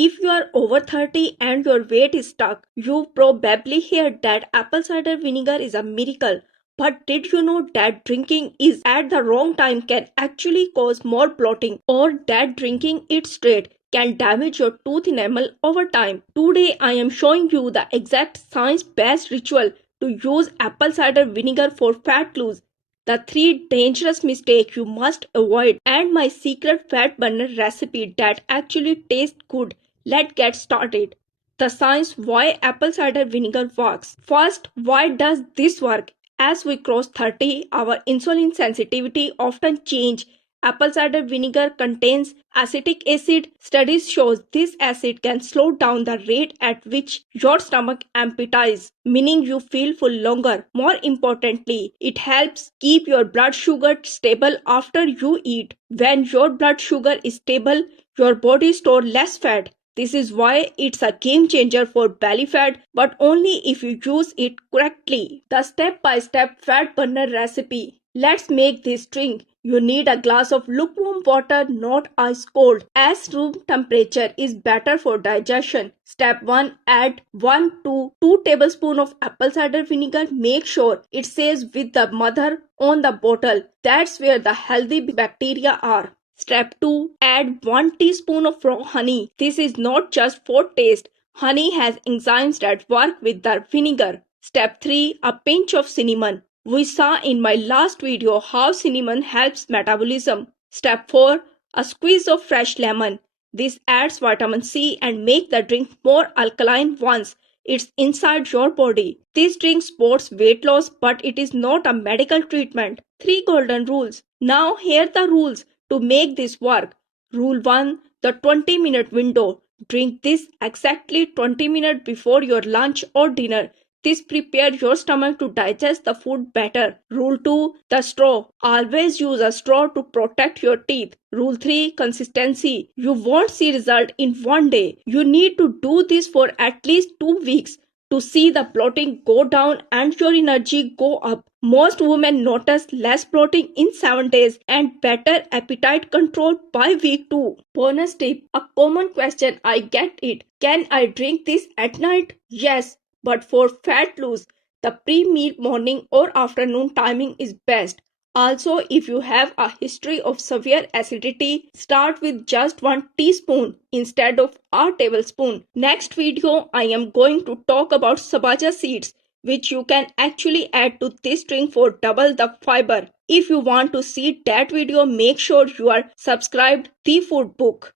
If you are over 30 and your weight is stuck, you probably heard that apple cider vinegar is a miracle. But did you know that drinking it at the wrong time can actually cause more bloating, or that drinking it straight can damage your tooth enamel over time? Today I am showing you the exact science-based ritual to use apple cider vinegar for fat loss, the 3 dangerous mistakes you must avoid, and my secret fat burner recipe that actually tastes good. Let's get started. The science why apple cider vinegar works. First, why does this work? As we cross 30, our insulin sensitivity often change. Apple cider vinegar contains acetic acid. Studies show this acid can slow down the rate at which your stomach empties, meaning you feel full longer. More importantly, it helps keep your blood sugar stable after you eat. When your blood sugar is stable, your body stores less fat. This is why it's a game changer for belly fat, but only if you use it correctly. The step-by-step fat burner recipe. Let's make this drink. You need a glass of lukewarm water, not ice cold, as room temperature is better for digestion. Step 1. Add 1 to 2 tablespoons of apple cider vinegar. Make sure it says with the mother on the bottle. That's where the healthy bacteria are. Step 2. Add 1 teaspoon of raw honey. This is not just for taste. Honey has enzymes that work with the vinegar. Step 3. A pinch of cinnamon. We saw in my last video how cinnamon helps metabolism. Step 4. A squeeze of fresh lemon. This adds vitamin C and makes the drink more alkaline once it's inside your body. This drink supports weight loss, but it is not a medical treatment. 3 golden rules. Now here are the rules to make this work. Rule 1. The 20-minute window. Drink this exactly 20 minutes before your lunch or dinner. This prepares your stomach to digest the food better. Rule 2. The straw. Always use a straw to protect your teeth. Rule 3. Consistency. You won't see result in one day. You need to do this for at least 2 weeks to see the bloating go down and your energy go up. Most women notice less bloating in 7 days and better appetite control by week 2. Bonus tip. A common question I get it. Can I drink this at night? Yes, but for fat loss, the pre-meal morning or afternoon timing is best. Also, if you have a history of severe acidity, start with just 1 teaspoon instead of a tablespoon. Next video, I am going to talk about sabaja seeds, which you can actually add to this drink for double the fiber. If you want to see that video, make sure you are subscribed. The Food Book.